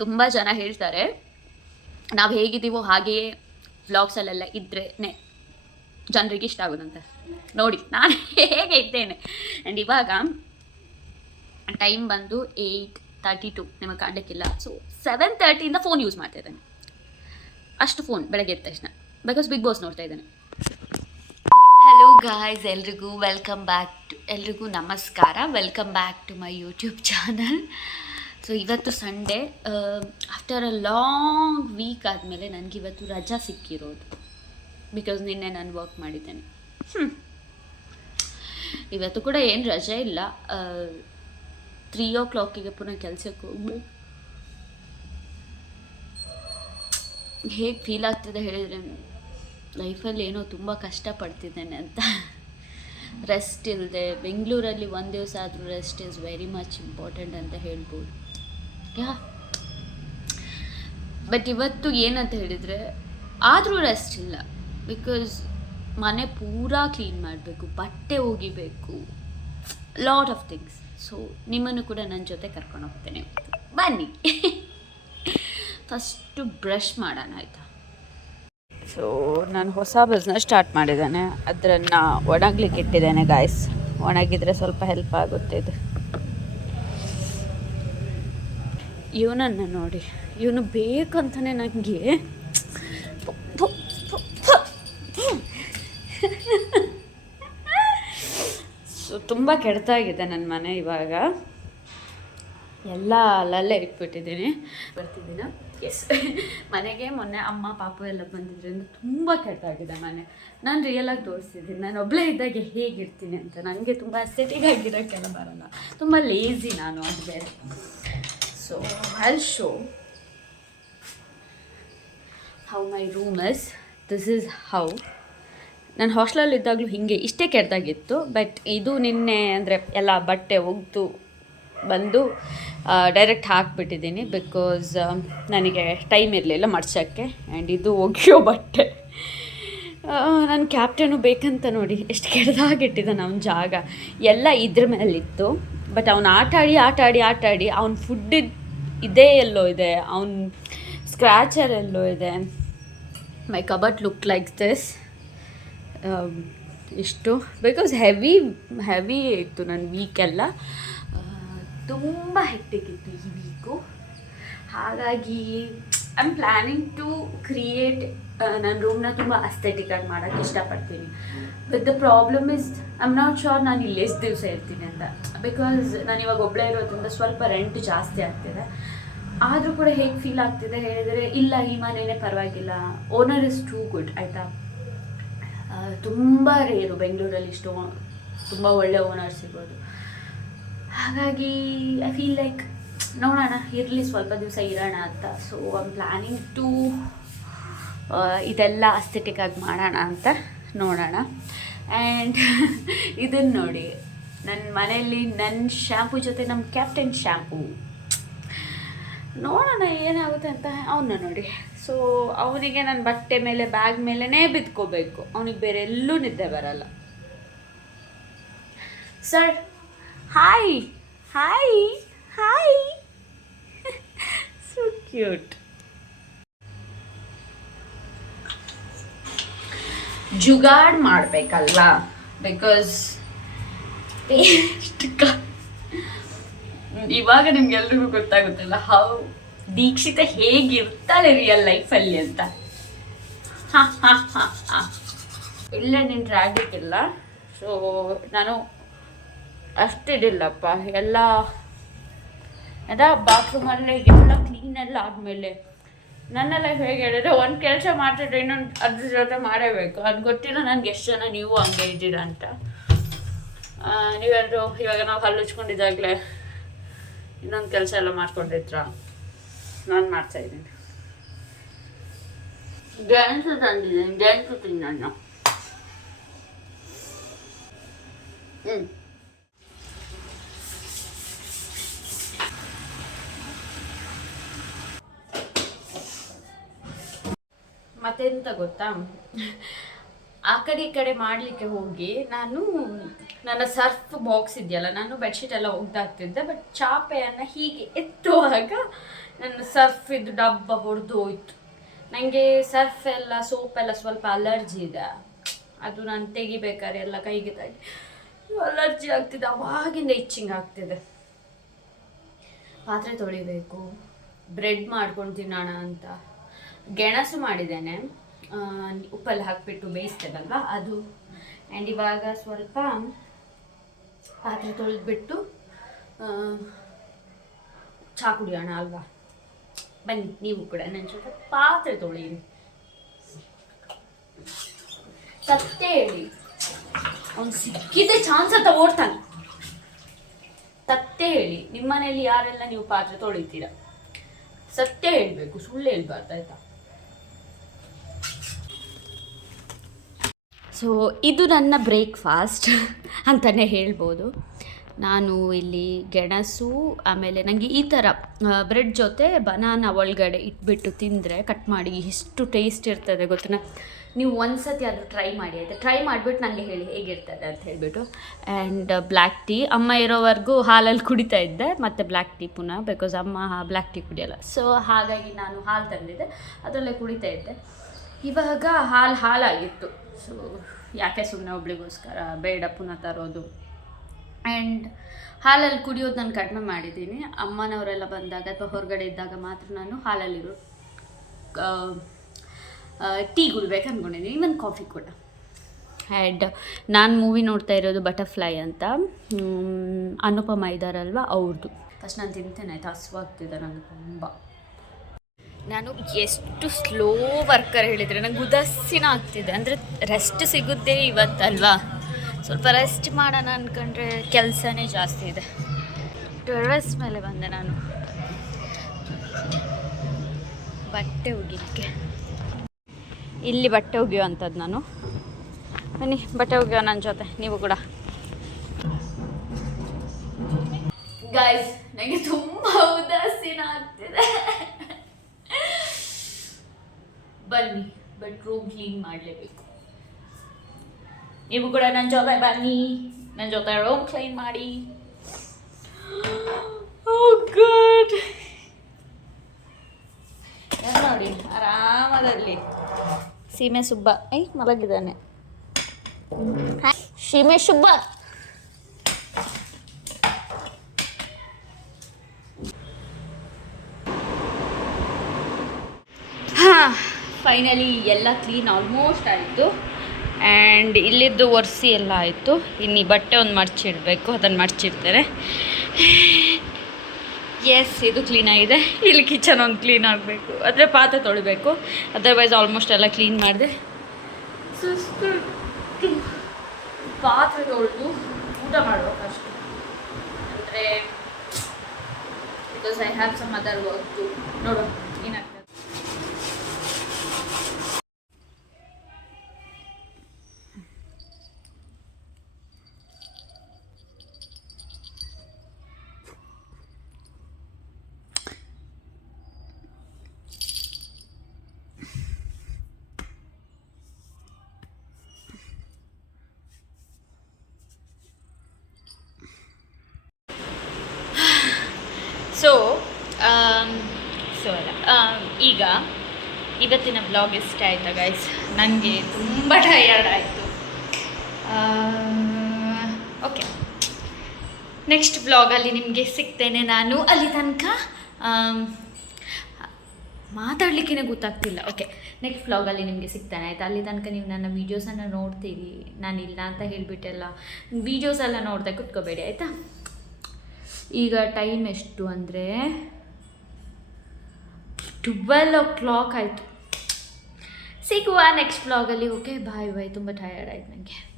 ತುಂಬ ಜನ ಹೇಳ್ತಾರೆ, ನಾವು ಹೇಗಿದ್ದೀವೋ ಹಾಗೆಯೇ ವ್ಲಾಗ್ಸಲ್ಲೆಲ್ಲ ಇದ್ರೇ ಜನರಿಗೆ ಇಷ್ಟ ಆಗೋದಂತೆ. ನೋಡಿ, ನಾನು ಹೇಗೆ ಇದ್ದೇನೆ. ಆ್ಯಂಡ್ ಇವಾಗ ಟೈಮ್ ಬಂದು ಏಯ್ಟ್ ತರ್ಟಿ ಟು ನಿಮಗೆ ಕಾಣಲಿಕ್ಕಿಲ್ಲ. ಸೊ ಸೆವೆನ್ ತರ್ಟಿಯಿಂದ ಫೋನ್ ಯೂಸ್ ಮಾಡ್ತಾ ಇದ್ದೇನೆ. ಅಷ್ಟು ಫೋನ್ ಬೆಳಗ್ಗೆ ಎದ್ದ ತಕ್ಷಣ. ಬಿಕಾಸ್ ಬಿಗ್ ಬಾಸ್ ನೋಡ್ತಾ ಇದ್ದೇನೆ. ಹಲೋ ಗಾಯ್ಸ್ ಎಲ್ರಿಗೂ ವೆಲ್ಕಮ್ ಬ್ಯಾಕ್ ಟು ಎಲ್ರಿಗೂ ನಮಸ್ಕಾರ. Welcome back to my YouTube channel so ಇವತ್ತು Sunday after a long week ಆದಮೇಲೆ ನನಗೆ ಇವತ್ತು ರಜಾ ಸಿಕ್ಕಿರೋದು. ಬಿಕಾಸ್ ನಿನ್ನೆ ನಾನು ವರ್ಕ್ ಮಾಡಿದ್ದೇನೆ. ಇವತ್ತು ಕೂಡ ಏನು ರಜೆ ಇಲ್ಲ. ತ್ರೀ ಓ ಕ್ಲಾಕಿಗೆ ಪುನಃ ಕೆಲಸಕ್ಕೆ ಹೋಗ್ಬೇಕು. ಹೇಗೆ ಫೀಲ್ ಆಗ್ತದೆ ಹೇಳಿದರೆ ಲೈಫಲ್ಲಿ ಏನೋ ತುಂಬ ಕಷ್ಟಪಡ್ತಿದ್ದೇನೆ ಅಂತ. ರೆಸ್ಟ್ ಇಲ್ಲದೆ ಬೆಂಗಳೂರಲ್ಲಿ ಒಂದು ದಿವಸ ಆದರೂ rest is very much important ಅಂತ ಹೇಳ್ಬೋದು. ಯಾ. ಬಟ್ ಇವತ್ತು ಏನಂತ ಹೇಳಿದರೆ, ಆದರೂ ರೆಸ್ಟ್ ಇಲ್ಲ. ಬಿಕಾಸ್ ಮನೆ ಪೂರಾ ಕ್ಲೀನ್ ಮಾಡಬೇಕು, ಬಟ್ಟೆ ಒಗಿಬೇಕು ಲಾಟ್ ಆಫ್ ಥಿಂಗ್ಸ್ ಸೊ ನಿಮ್ಮನ್ನು ಕೂಡ ನನ್ನ ಜೊತೆ ಕರ್ಕೊಂಡು ಹೋಗ್ತೇನೆ ಬನ್ನಿ. ಫಸ್ಟು ಬ್ರಷ್ ಮಾಡೋಣ ಆಯಿತಾ? ಸೊ ನಾನು ಹೊಸ ಬಿಸ್ನೆಸ್ ಸ್ಟಾರ್ಟ್ ಮಾಡಿದ್ದೇನೆ. ಅದನ್ನು ಒಣಗ್ಲಿಕ್ಕೆ ಇಟ್ಟಿದ್ದೇನೆ ಗಾಯ್ಸ್ ಒಣಗಿದರೆ ಸ್ವಲ್ಪ ಹೆಲ್ಪ್ ಆಗುತ್ತೆ ಇದು. ಇವನನ್ನು ನೋಡಿ, ಇವನು ಬೇಕಂತಾನೆ ನನಗೆ ಸೊ ತುಂಬ ಕೆಡ್ತಾಗಿದೆ ನನ್ನ ಮನೆ ಇವಾಗ. ಎಲ್ಲ ಅಲ್ಲಲ್ಲೇ ಇಟ್ಬಿಟ್ಟಿದ್ದೀನಿ. ಬರ್ತಿದ್ದೀನ? ಎಸ್ ಮನೆಗೆ ಮೊನ್ನೆ ಅಮ್ಮ, ಪಾಪ ಎಲ್ಲ ಬಂದಿದ್ರಿಂದ ತುಂಬ ಕೆಟ್ಟಾಗಿದೆ ಮನೆ. ನಾನು ರಿಯಲಾಗಿ ತೋರಿಸ್ತಿದ್ದೀನಿ ನಾನು ಒಬ್ಬಳೇ ಇದ್ದಾಗ ಹೇಗಿರ್ತೀನಿ ಅಂತ. ನನಗೆ ತುಂಬ ಸೆಟಿಗಾಗಿರೋಕ್ಕೆಲ್ಲ ಬರಲ್ಲ. ತುಂಬ ಲೇಝಿ ನಾನು ಅದು ಬೇರೆ so I'll show how my room is. This is how. ನಾನು ಹಾಸ್ಟೆಲಲ್ಲಿ ಇದ್ದಾಗಲೂ ಹೀಗೆ ಇಷ್ಟೇ ಕೆಟ್ಟದಾಗಿತ್ತು ಬಟ್ ಇದು ನಿನ್ನೆ ಅಂದರೆ ಎಲ್ಲ ಬಟ್ಟೆ ಒಗ್ದು ಬಂದು ಡೈರೆಕ್ಟ್ ಹಾಕ್ಬಿಟ್ಟಿದ್ದೀನಿ ಬಿಕಾಸ್ ನನಗೆ ಟೈಮ್ ಇರಲಿಲ್ಲ ಮಡ್ಸೋಕ್ಕೆ ಆ್ಯಂಡ್ ಇದು ಒಗೆಯೋ ಬಟ್ಟೆ ನನ್ನ ಕ್ಯಾಪ್ಟನು ಬೇಕಂತ ನೋಡಿ ಎಷ್ಟು ಕೆಟ್ಟದಾಗಿಟ್ಟಿದ್ದಾನೆ ಅವನ ಜಾಗ. ಎಲ್ಲ ಇದ್ರ ಮೇಲಿತ್ತು. ಬಟ್ ಅವನು ಆಟಾಡಿ ಆಟಾಡಿ ಆಟಾಡಿ ಅವ್ನ ಫುಡ್ ಇದೇ ಎಲ್ಲೋ ಇದೆ. ಅವನ ಸ್ಕ್ರ್ಯಾಚರ್ ಎಲ್ಲೋ ಇದೆ. My cupboard look like this ಇಷ್ಟು. ಬಿಕಾಸ್ ಹೆವಿ ಹೆವಿ ಇತ್ತು ನನ್ನ ವೀಕೆಲ್ಲ ತುಂಬ ಹೆಕ್ಟಿಕ್ ಇತ್ತು ಈ ವೀಕು ಹಾಗಾಗಿ I am planning to create ನನ್ನ ರೂಮ್ನ ತುಂಬ ಅಸ್ಥೆಟಿಕಾಗಿ ಮಾಡೋಕ್ಕೆ ಇಷ್ಟಪಡ್ತೀನಿ. But the problem is I not sure ನಾನು ಇಲ್ಲಿ ಎಷ್ಟು ದಿವಸ ಇರ್ತೀನಿ ಅಂತ. ಬಿಕಾಸ್ ನಾನು ಇವಾಗ ಒಬ್ಬಳೇ ಇರೋದ್ರಿಂದ ಸ್ವಲ್ಪ ರೆಂಟ್ ಜಾಸ್ತಿ ಆಗ್ತಿದೆ. ಆದರೂ ಕೂಡ ಹೇಗೆ ಫೀಲ್ ಆಗ್ತಿದೆ ಹೇಳಿದರೆ, ಇಲ್ಲ, ಈ ಮನೆಯೇ ಪರವಾಗಿಲ್ಲ. ಓನರ್ ಇಸ್ ಟೂ ಗುಡ್ ಆಯಿತಾ? ತುಂಬ ರೇರು ಬೆಂಗಳೂರಲ್ಲಿ ಇಷ್ಟು ತುಂಬ ಒಳ್ಳೆ ಓನರ್ ಸಿಗೋದು ಹಾಗಾಗಿ ಐ ಫೀಲ್ ಲೈಕ್ ನೋಡೋಣ, ಇರಲಿ ಸ್ವಲ್ಪ ದಿವಸ ಇರೋಣ ಅಂತ. ಸೊ ಐಮ್ ಪ್ಲ್ಯಾನಿಂಗ್ ಟು ಇದೆಲ್ಲ ಅಸ್ಥೆಟಿಕ್ಕಾಗಿ ಮಾಡೋಣ ಅಂತ ನೋಡೋಣ. ಆ್ಯಂಡ್ ಇದನ್ನು ನೋಡಿ ನನ್ನ ಮನೆಯಲ್ಲಿ ನನ್ನ ಶ್ಯಾಂಪು ಜೊತೆ ನಮ್ಮ ಕ್ಯಾಪ್ಟನ್ ಶ್ಯಾಂಪು ನೋಡೋಣ ಏನಾಗುತ್ತೆ ಅಂತ ಅವನ್ನ ನೋಡಿ. ಸೊ ಅವನಿಗೆ ನನ್ನ ಬಟ್ಟೆ ಮೇಲೆ ಬ್ಯಾಗ್ ಮೇಲೇ ಬಿದ್ಕೋಬೇಕು. ಅವನಿಗೆ ಬೇರೆ ಎಲ್ಲೂ ನಿದ್ದೆ ಬರಲ್ಲ. Sir hi hi hi cute. Jugaad ಮಾಡಬೇಕಲ್ಲ ಬಿಕಾಸ್ ಟೇಸ್ಟ್ ಇವಾಗ ನಿಮ್ಗೆಲ್ರಿಗೂ ಗೊತ್ತಾಗುತ್ತಲ್ಲ ಹೌ ದೀಕ್ಷಿತ ಹೇಗಿರ್ತಾಳೆ ರಿಯಲ್ ಲೈಫಲ್ಲಿ ಅಂತ. ಹಾ ಹಾ ಹಾ ಹಾ. ಇಲ್ಲೇ ನೀನು ಟ್ರಾಗಿಕ್ ಇಲ್ಲ ಸೊ ನಾನು ಅಷ್ಟಿದಿಲ್ಲಪ್ಪ ಎಲ್ಲ ಅದ ಬಾತ್ರೂಮಲ್ಲಿ ಎಲ್ಲ ಕ್ಲೀನ್ ಎಲ್ಲ ಆದಮೇಲೆ ಲೈಫ್ ಹೇಗೆ ಹೇಳಿದ್ರೆ, ಒಂದು ಕೆಲಸ ಮಾಡ್ತಿದ್ರೆ ಇನ್ನೊಂದು ಅದ್ರ ಜೊತೆ ಮಾಡಬೇಕು ಅದು ಗೊತ್ತಿಲ್ಲ ನನಗೆ ಎಷ್ಟು ಜನ ನೀವು ಹಂಗೆ ಇದ್ದೀರಾ ಅಂತ. ನೀವೆಲ್ಲರೂ ಇವಾಗ ನಾವು ಹಲ್ಲು ಹಚ್ಕೊಂಡಿದ್ದಾಗಲೇ ಇನ್ನೊಂದು ಕೆಲಸ ಎಲ್ಲ ಮಾಡ್ಕೊಂಡಿದ್ರ? ನಾನು ಮಾಡ್ತಾ ಇದ್ದೀನಿ. ಗೆಣಸು ತಂದಿದ್ದೀನಿ ಗೆಣಸು ತಿನ್ನೋಣ. ಹ್ಞೂ ಮತ್ತೆಂತ ಗೊತ್ತಾ? ಆ ಕಡೆ ಈ ಕಡೆ ಮಾಡಲಿಕ್ಕೆ ಹೋಗಿ ನಾನು ನನ್ನ ಸರ್ಫ್ ಬಾಕ್ಸ್ ಇದೆಯಲ್ಲ, ನಾನು ಬೆಡ್ಶೀಟ್ ಎಲ್ಲ ಒಗ್ದಾಕ್ತಿದ್ದೆ ಬಟ್ ಚಾಪೆಯನ್ನು ಹೀಗೆ ಎತ್ತುವಾಗ ನನ್ನ ಸರ್ಫ್ ಇದು ಡಬ್ಬ ಹೊಡೆದು ಹೋಯ್ತು. ನನಗೆ ಸರ್ಫ್ ಎಲ್ಲ, ಸೋಪ್ ಎಲ್ಲ ಸ್ವಲ್ಪ ಅಲರ್ಜಿ ಇದೆ. ಅದು ನಾನು ತೆಗಿಬೇಕಾದ್ರೆ ಎಲ್ಲ ಕೈಗೆ ತಾಗಿ ಅಲರ್ಜಿ ಆಗ್ತಿದೆ, ಅವಾಗಿಂದ ಇಚ್ಚಿಂಗ್ ಆಗ್ತಿದೆ. ಪಾತ್ರೆ ತೊಳಿಬೇಕು, ಬ್ರೆಡ್ ಮಾಡ್ಕೊಂಡು ತಿನ್ನೋಣ ಅಂತ. ಗೆಣಸು ಮಾಡಿದ್ದೇನೆ. ಉಪ್ಪಲ್ಲಿ ಹಾಕಿಬಿಟ್ಟು ಬೇಯಿಸ್ತೇವಲ್ವ? ಅದು. ಆ್ಯಂಡ್ ಇವಾಗ ಸ್ವಲ್ಪ ಪಾತ್ರೆ ತೊಳೆದ್ಬಿಟ್ಟು ಚಹಾ ಕುಡಿಯೋಣ ಅಲ್ವಾ? ಬನ್ನಿ, ನೀವು ಕೂಡ ನನ್ನ ಜೊತೆ ಪಾತ್ರೆ ತೊಳೆಯಿರಿ ಸತ್ಯ ಹೇಳಿ. ಅವ್ನು ಸಿಕ್ಕಿದ್ದೆ ಚಾನ್ಸ್ ಅಂತ ಓಡ್ತಾನೆ. ಸತ್ಯ ಹೇಳಿ ನಿಮ್ಮ ಮನೆಯಲ್ಲಿ ಯಾರೆಲ್ಲ ನೀವು ಪಾತ್ರೆ ತೊಳಿತೀರ? ಸತ್ಯ ಹೇಳಬೇಕು, ಸುಳ್ಳು ಹೇಳ್ಬಾರ್ದು, ಆಯ್ತಾ? ಸೊ ಇದು ನನ್ನ ಬ್ರೇಕ್ಫಾಸ್ಟ್ ಅಂತಲೇ ಹೇಳ್ಬೋದು. ನಾನು ಇಲ್ಲಿ ಗೆಣಸು, ಆಮೇಲೆ ನನಗೆ ಈ ಥರ ಬ್ರೆಡ್ ಜೊತೆ ಬನಾನ ಒಳಗಡೆ ಇಟ್ಬಿಟ್ಟು ತಿಂದರೆ ಕಟ್ ಮಾಡಿ ಎಷ್ಟು ಟೇಸ್ಟ್ ಇರ್ತದೆ ಗೊತ್ತಿನ? ನೀವು ಒಂದು ಸತಿ ಅದು ಟ್ರೈ ಮಾಡಿ, ಆಯಿತು? ಟ್ರೈ ಮಾಡಿಬಿಟ್ಟು ನನಗೆ ಹೇಳಿ ಹೇಗಿರ್ತದೆ ಅಂತ ಹೇಳಿಬಿಟ್ಟು. ಆ್ಯಂಡ್ ಬ್ಲ್ಯಾಕ್ ಟೀ ಅಮ್ಮ ಇರೋವರೆಗೂ ಹಾಲಲ್ಲಿ ಕುಡಿತಾ ಇದ್ದೆ, ಮತ್ತು ಬ್ಲ್ಯಾಕ್ ಟೀ ಪುನಃ ಬಿಕಾಸ್ ಅಮ್ಮ ಬ್ಲ್ಯಾಕ್ ಟೀ ಕುಡಿಯಲ್ಲ. ಸೊ ಹಾಗಾಗಿ ನಾನು ಹಾಲು ತಂದಿದ್ದೆ, ಅದರಲ್ಲೇ ಕುಡಿತಾ ಇದ್ದೆ. ಇವಾಗ ಹಾಲು ಹಾಲಾಗಿತ್ತು ಸೊ ಯಾಕೆ ಸುಮ್ಮನೆ ಒಬ್ಳಿಗೋಸ್ಕರ? ಬೇಡ, ಪುನಃ ತರೋದು. ಆ್ಯಂಡ್ ಹಾಲಲ್ಲಿ ಕುಡಿಯೋದು ನಾನು ಕಡಿಮೆ ಮಾಡಿದ್ದೀನಿ. ಅಮ್ಮನವರೆಲ್ಲ ಬಂದಾಗ ಅಥವಾ ಹೊರಗಡೆ ಇದ್ದಾಗ ಮಾತ್ರ ನಾನು ಹಾಲಲ್ಲಿರೋ ಟೀ ಕುಡ್ಬೇಕು ಅಂದ್ಕೊಂಡಿದ್ದೀನಿ ಇವನ್ ಕಾಫಿ ಕೂಡ. ಆ್ಯಂಡ್ ನಾನು ಮೂವಿ ನೋಡ್ತಾ ಇರೋದು ಬಟರ್ಫ್ಲೈ ಅಂತ. ಅನುಪಮ ಇದ್ದಾರಲ್ವ ಅವ್ರದ್ದು ಫಸ್ಟ್ ನಾನು ತಿಂತೇನೆ, ಆಯ್ತು? ಹಸುವಾಗ್ತಿದೆ ನನಗೆ ತುಂಬ. ನಾನು ಎಷ್ಟು ಸ್ಲೋ ವರ್ಕರ್ ಹೇಳಿದರೆ ನಂಗೆ ಉದಾಸೀನ ಆಗ್ತಿದೆ. ಅಂದರೆ ರೆಸ್ಟ್ ಸಿಗುತ್ತೆ ಇವತ್ತಲ್ವಾ? ಸ್ವಲ್ಪ ರೆಸ್ಟ್ ಮಾಡೋಣ ಅಂದ್ಕೊಂಡ್ರೆ ಕೆಲಸನೇ ಜಾಸ್ತಿ ಇದೆ. ಟೆರಸ್ ಮೇಲೆ ಬಂದೆ ನಾನು. ಬಟ್ಟೆ ಒಗಿಲಿಕ್ಕೆ ಇಲ್ಲಿ ಬಟ್ಟೆ ಒಗೆಯುವಂಥದ್ದು ನಾನು. ಬನ್ನಿ, ಬಟ್ಟೆ ಒಗೆಯೋ ನನ್ನ ಜೊತೆ. ನೀವು ಕೂಡ. ಗಾಯ್ಸ್ ನನಗೆ ತುಂಬ ಉದಾಸೀನ ಆಗ್ತಿದೆ. ಬನ್ನಿ ಬೆಡ್ರೂಮ್ ಕ್ಲೀನ್ ಮಾಡಲೇಬೇಕು. ನೀವು ಕೂಡ ನನ್ನ ಜೊತೆ ಬನ್ನಿ. ನನ್ನ ಜೊತೆ ರೂಮ್ ಕ್ಲೀನ್ ಮಾಡಿ. ಗುಡ್ ನೋಡಿ ಆರಾಮದಲ್ಲಿ. ಸೀಮೆ ಸುಬ್ಬ ಐ ಮಲಗಿದ್ದಾನೆ. ಸೀಮೆ ಸುಬ್ಬ ಹಾಂ ಫೈನಲಿ ಎಲ್ಲ ಕ್ಲೀನ್ ಆಲ್ಮೋಸ್ಟ್ ಆಯಿತು. ಆ್ಯಂಡ್ ಇಲ್ಲಿದ್ದು ಒರೆಸಿ ಎಲ್ಲ ಆಯಿತು. ಇನ್ನು ಈ ಬಟ್ಟೆ ಒಂದು ಮಡ್ಚಿಡಬೇಕು ಅದನ್ನು ಮಡ್ಚಿಡ್ತಾರೆ ಎಸ್ ಇದು ಕ್ಲೀನಾಗಿದೆ ಇಲ್ಲಿ ಕಿಚನ್ ಒಂದು ಕ್ಲೀನ್ ಆಗಬೇಕು. ಅಂದರೆ ಪಾತ್ರೆ ತೊಳಿಬೇಕು. ಅದರ್ವೈಸ್ ಆಲ್ಮೋಸ್ಟ್ ಎಲ್ಲ ಕ್ಲೀನ್ ಮಾಡಿದೆ. ಸುಸ್ತು ಪಾತ್ರೆ ತೊಳೆದು ಊಟ ಮಾಡುವ ಅಷ್ಟು ಅಂದರೆ because I have some other work to ನೋಡೋ ಏನಾಗ್ತದೆ. ಸೊ ಸೊ ಅಲ್ಲ. ಈಗ ಇವತ್ತಿನ ಬ್ಲಾಗ್ ಇಷ್ಟ ಆಯ್ತಾ ಗೈಸ್ ನನಗೆ ತುಂಬ ಟಯರ್ಡ್ ಆಯಿತು. ಓಕೆ ನೆಕ್ಸ್ಟ್ ಬ್ಲಾಗಲ್ಲಿ ನಿಮಗೆ ಸಿಗ್ತೇನೆ ನಾನು ಅಲ್ಲಿ ತನಕ. ಆಮ್, ಮಾತಾಡಲಿಕ್ಕೇ ಗೊತ್ತಾಗ್ತಿಲ್ಲ. ಓಕೆ ನೆಕ್ಸ್ಟ್ ಬ್ಲಾಗಲ್ಲಿ ನಿಮಗೆ ಸಿಗ್ತಾನೆ ಆಯಿತಾ? ಅಲ್ಲಿ ತನಕ ನೀವು ನನ್ನ ವೀಡಿಯೋಸನ್ನು ನೋಡ್ತೀರಿ. ನಾನು ಇಲ್ಲ ಅಂತ ಹೇಳಿಬಿಟ್ಟೆಲ್ಲ. ವೀಡಿಯೋಸೆಲ್ಲ ನೋಡ್ತಾ ಕುತ್ಕೋಬೇಡಿ ಆಯಿತಾ? ಈಗ ಟೈಮ್ ಎಷ್ಟು ಅಂದರೆ ಟ್ವೆಲ್ ಓ ಕ್ಲಾಕ್ ಆಯಿತು. ಸಿಗುವ ನೆಕ್ಸ್ಟ್ ಬ್ಲಾಗಲ್ಲಿ ಓಕೆ ಬಾಯ್ ಬಾಯ್ ತುಂಬ ಟಯರ್ಡ್ ಆಯಿತು ನನಗೆ